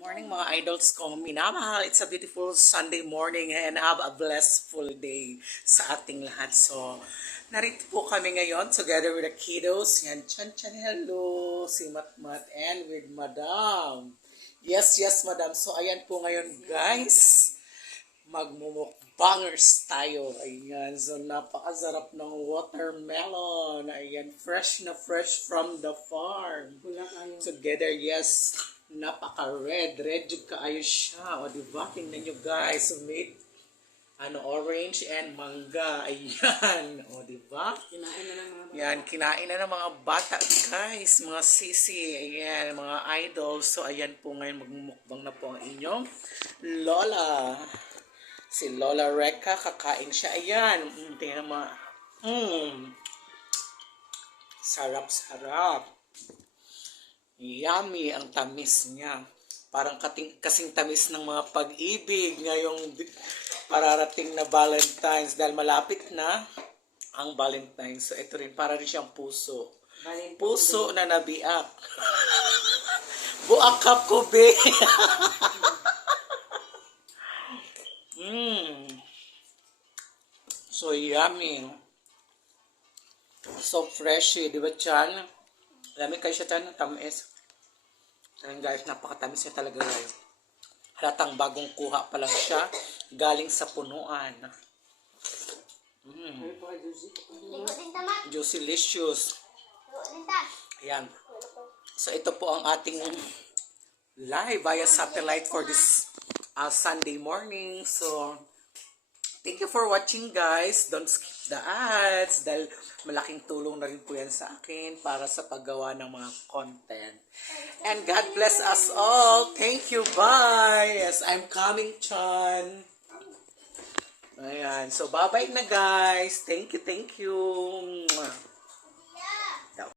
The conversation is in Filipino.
Morning mga idols ko, minamahal. It's a beautiful Sunday morning and have a blessful day sa ating lahat. So, narito po kami ngayon together with the kiddos. Yan, chan, hello, si Matmat and with Madam. Yes, Madam. So, ayan po ngayon guys. Magmumukbangers tayo. Ayan, so napakasarap ng watermelon. Ayan, fresh na fresh from the farm. Together, yes. Napaka-red. Red yung kaayos siya. O, diba? Tingnan nyo guys. So, made orange and mangga. Ayan. O, diba? Kinain na ng mga bata. Yan, kinain na ng mga bata, guys. Mga sisi. Ayan, mga idols. So, ayan po ngayon. Magmumukbang na po ang inyong Lola. Si Lola Reka, kakain siya. Ayan. Tingnan mo. Sarap. Yummy ang tamis niya. Parang kasing tamis ng mga pag-ibig ngayong pararating na Valentine's dahil malapit na ang Valentine's. So ito rin, para rin siyang puso. Puso na nabiak. Buakap ko, be. So yummy. So fresh, di ba, Chan? Alam kayo siya, Chan, tamis. Ayan guys, napakatamis niya talaga guys. Halatang bagong kuha pa lang siya, galing sa punuan. Juicy-licious. Ayan. So ito po ang ating live via satellite for this Sunday morning. So, thank you for watching guys. Don't skip the ads dahil malaking tulong na rin po yan sa akin para sa paggawa ng mga content. And God bless us all. Thank you. Bye. Yes, I'm coming, Chan. Ayan. So, bye-bye na guys. Thank you.